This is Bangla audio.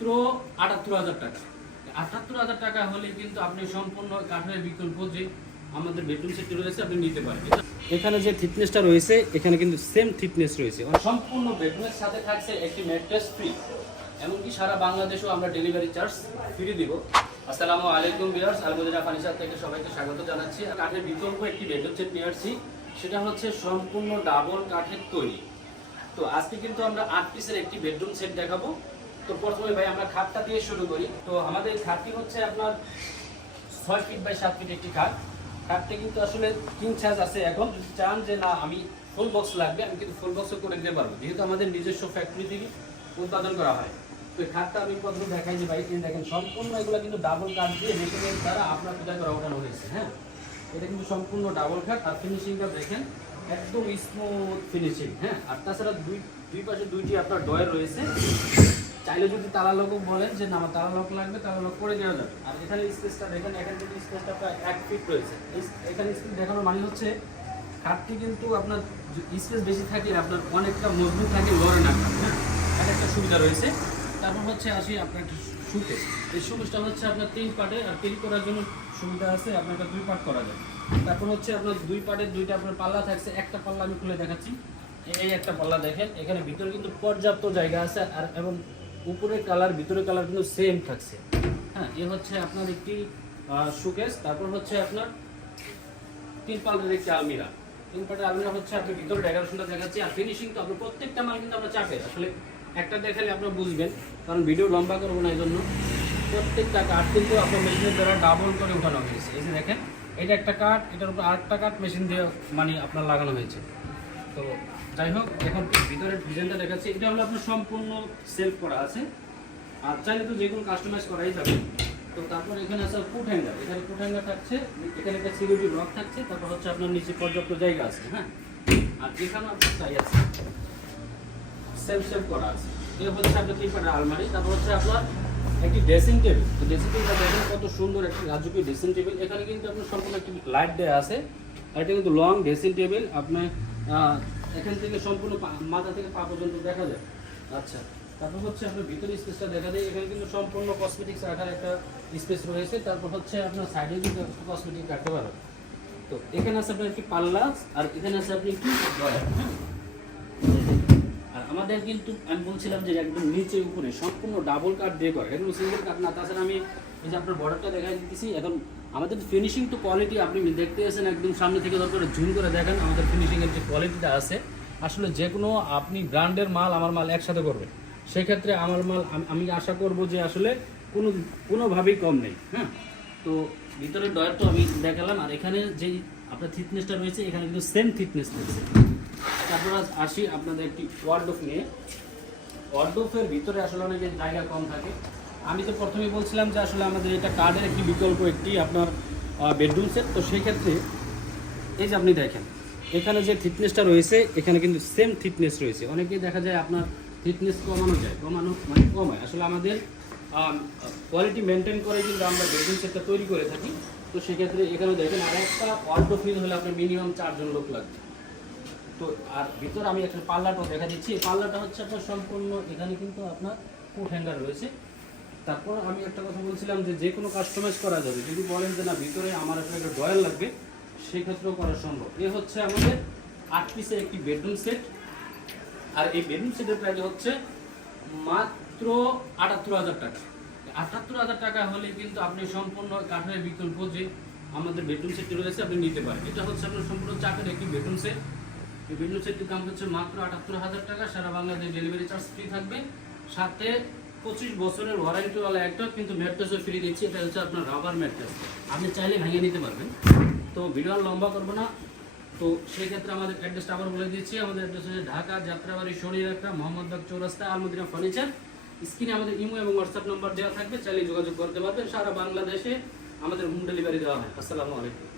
মাত্র ৭৮,০০০ টাকা। ৭৮,০০০ টাকা হলে কিন্তু আপনি সম্পূর্ণ কাঠের বিকল্প যে আমাদের বেডরুম সেটটি রয়েছে আপনি নিতে পারেন। এখানে যে থিকনেসটা রয়েছে এখানে কিন্তু সেম থিকনেস রয়েছে। সম্পূর্ণ বেডরুমের সাথে থাকছে একটি ম্যাট্রেস ফ্রি, এমনকি সারা বাংলাদেশেও আমরা ডেলিভারি চার্জ ফ্রি দিব। আসসালামু আলাইকুম ভিউয়ার্স, আলমদিনা ফার্নিচার থেকে সবাইকে স্বাগত জানাচ্ছি। কাঠের বিকল্প একটি বেডরুম সেট নিয়ে আসছি, সেটা হচ্ছে সম্পূর্ণ ডাবল কাঠের তৈরি। তো আজকে কিন্তু আমরা ৮ পিসের একটি বেডরুম সেট দেখাবো। তো প্রথমে ভাই আমরা খাটটা দিয়ে শুরু করি। তো আমাদের খাটটি হচ্ছে আপনার ৬ ফিট বাই ৭ ফিট একটি খাট। খাটটি কিন্তু আসলে কিং সাইজ আছে। এখন যদি চান যে না আমি ফুল বক্স লাগবে, আমি কিন্তু ফুল বক্সও করে দিতে পারবো, যেহেতু আমাদের নিজস্ব ফ্যাক্টরি থেকে উৎপাদন করা হয়। তো এই খাটটা আমি প্রথমে দেখাই যে ভাই দেখেন সম্পূর্ণ এগুলো কিন্তু ডাবল কাঠ দিয়ে মেশিনের দ্বারা আপনার কোথায় করা ওঠানো হয়েছে। হ্যাঁ, এটা কিন্তু সম্পূর্ণ ডাবল খাট। আর ফিনিশিংটা দেখেন একদম স্মুথ ফিনিশিং। হ্যাঁ, আর তাছাড়া দুই পাশে দুইটি আপনার ডয়ার রয়েছে। চাইলে যদি তালা লকও বলেন যে না আমার তালা লক লাগবে, তালা লক করে দেওয়া যাবে। আর এখানে স্পেসটা দেখেন, এখান থেকে স্পেসটা প্রায় ১ ফিট রয়েছে। এখানে স্পেস দেখানোর মানে হচ্ছে খাটটি কিন্তু আপনার স্পেস বেশি থাকলে আপনার অনেকটা মজবুত থাকে, লড়ে না। হ্যাঁ, এটা একটা সুবিধা রয়েছে। তারপর হচ্ছে আসি আপনার একটা শোকেস। এই শোকেসটা হচ্ছে আপনার ৩ পার্টে, আর ক্যারি করার জন্য সুবিধা আছে, আপনার এটা ২ পার্ট করা যায়। তারপর হচ্ছে আপনার ২ পার্টের ২টা আপনার পাল্লা থাকছে। একটা পাল্লা আমি খুলে দেখাচ্ছি, এই একটা পাল্লা দেখেন, এখানে ভিতরে কিন্তু পর্যাপ্ত জায়গা আছে। আর এবং উপরের কালার ভিতরের কালার কিন্তু সেম থাকছে। হ্যাঁ, এ হচ্ছে আপনার একটি শোকেস। তারপর হচ্ছে আপনার ৩ পাল্লার একটি আলমিরা। ৩ পাল্লার আলমিরা হচ্ছে আপনি ভিতরে ডেকোরেশনটা দেখাচ্ছি। আর ফিনিশিং তো আপনার প্রত্যেকটা মাল কিন্তু আমরা চাপে আসলে একটা দেখালে আপনারা বুঝবেন, কারণ ভিডিও লম্বা করবো না, এই জন্য প্রত্যেকটা কাঠ কিন্তু আপনার মেশিনের দ্বারা ডাবল করে উঠানো হয়েছে। এই যে দেখেন, এটা একটা কাঠ, এটার উপর আরেকটা কাঠ মেশিন দিয়ে মানে আপনার লাগানো হয়েছে। তো যাই হোক, এখন ভিতরের ডিজাইনটা দেখাচ্ছি। এটা হলো আপনার সম্পূর্ণ সেলফ করা আছে, আর চাইলে তো যে কোনো কাস্টমাইজ করাই যাবে। তো তারপর এখানে আছে ফুট হ্যাঙ্গার। এখানে ফুট হ্যাঙ্গার থাকছে, এখানে একটা সিকিউরিটি লক থাকছে। তারপর হচ্ছে আপনার নিচে পর্যাপ্ত জায়গা আছে। হ্যাঁ, আর এখানে আপনার চাই আছে সেলফ করা আছে। এই হচ্ছে আপনার ৩ পাটের আলমারি। তারপর হচ্ছে আপনার একটি ড্রেসিং টেবিল। তো ড্রেসিং টেবিলটা দেখেন কত সুন্দর একটি রাজকীয় ড্রেসিং টেবিল। এখানে কিন্তু আপনার সম্পূর্ণ একটি লাইট দেওয়া আছে। আর এটা কিন্তু লং ড্রেসিং টেবিল। আপনার এখান থেকে সম্পূর্ণ মাথা থেকে পা পর্যন্ত দেখা যায়। আচ্ছা, তারপর হচ্ছে আপনার ভিতরে স্পেসটা দেখা যায়। এখানে কিন্তু সম্পূর্ণ কসমেটিক্স রাখার একটা স্পেস রয়েছে। তারপর হচ্ছে আপনার সাইডে কিন্তু কসমেটিক রাখতে পারবেন। তো এখানে আছে আপনার একটি পাল্লা, আর এখানে আছে আপনি একটি ড্রয়ার। আর আমাদের কিন্তু আমি বলছিলাম যে একদম নিচে উপরে সম্পূর্ণ ডাবল কাঠ দিয়ে করে, একদম সিঙ্গেল কাঠ না। তাছাড়া আমি এই যে আপনার বর্ডারটা দেখাই দিতেছি। এখন আমাদের ফিনিশিং তো কোয়ালিটি আপনি দেখতে এসেছেন, একদম সামনে থেকে দরকার জুম করে দেখেন আমাদের ফিনিশিংয়ের যে কোয়ালিটিটা আছে। আসলে যে কোনো আপনি ব্র্যান্ডের মাল আমার মাল একসাথে করবেন, সেক্ষেত্রে আমার মাল আমি আশা করব যে আসলে কোনোভাবেই কম নেই। হ্যাঁ, তো ভিতরের ডয়ার তো আমি দেখালাম। আর এখানে যেই আপনার থিকনেসটা রয়েছে এখানে কিন্তু সেম থিকনেস রয়েছে। তারপর আসি আপনাদের একটি ওয়ার্ডরোব নিয়ে। ওয়ার্ডরোবের ভিতরে আসলে অনেক জায়গা কম থাকে। আমি তো প্রথমেই বলছিলাম যে আসলে আমাদের এটা কার্ডের একটি বিকল্প একটি আপনার বেডরুম সেট। তো সেই ক্ষেত্রে এই যে আপনি দেখেন এখানে যে থিকনেসটা রয়েছে এখানে কিন্তু সেম থিকনেস রয়েছে। অনেকেই দেখা যায় আপনার থিকনেস কমানো মানে কমায়। আসলে আমাদের কোয়ালিটি মেনটেন করে কিন্তু আমরা বেডরুম সেটটা তৈরি করে থাকি। তো সেক্ষেত্রে এখানে দেখেন আর একটা ওয়ার্ডরোব নিতে হলে আপনার মিনিমাম 4 জন লোক লাগবে। তো আর ভিতরে আমি একটা পাল্লাটাও দেখা দিচ্ছি। এই পাল্লাটা হচ্ছে আপনার সম্পূর্ণ এখানে কিন্তু আপনার ফুট হ্যাঙ্গার রয়েছে। তারপর আমি একটা কথা বলছিলাম যে কোনো কাস্টমাইজ করা যাবে। যদি বলেন যে না ভিতরে আমার একটা ড্রয়ার লাগবে, সেক্ষেত্রেও করা সম্ভব। এ হচ্ছে আমাদের ৮ পিসের একটি বেডরুম সেট। আর এই বেডরুম সেটের প্রাইস হচ্ছে মাত্র ৭৮,০০০ টাকা। ৭৮,০০০ টাকা হলে কিন্তু আপনি সম্পূর্ণ কাঠের বিকল্প যে আমাদের বেডরুম সেটটি রয়েছে আপনি নিতে পারেন। এটা হচ্ছে আপনার সম্পূর্ণ চাটের একটি বেডরুম সেট। এই বেডরুম সেটটির দাম হচ্ছে মাত্র ৭৮,০০০ টাকা। সারা বাংলাদেশ ডেলিভারি চার্জ ফ্রি থাকবে, সাথে ২৫ বছরের ওয়ারেন্টিওয়ালা একটা কিন্তু ম্যাট্রেসও ফ্রি দিচ্ছি। এটা হচ্ছে আপনার রাবার ম্যাট্রেস, আপনি চাইলে ভেঙে নিতে পারবেন। তো ভিডিও আর লম্বা করবো না। তো সেই ক্ষেত্রে আমাদের অ্যাড্রেসটা আবার বলে দিচ্ছি। আমাদের অ্যাড্রেস হচ্ছে ঢাকা যাত্রাবাড়ি শরীরটা মোহাম্মদবাগ চৌরাস্তা, আলমদিনা ফার্নিচার। স্ক্রিনে আমাদের ইমো এবং হোয়াটসঅ্যাপ নাম্বার দেওয়া থাকবে, চাইলে যোগাযোগ করতে পারবেন। সারা বাংলাদেশে আমাদের হোম ডেলিভারি দেওয়া হয়। আসসালামু আলাইকুম।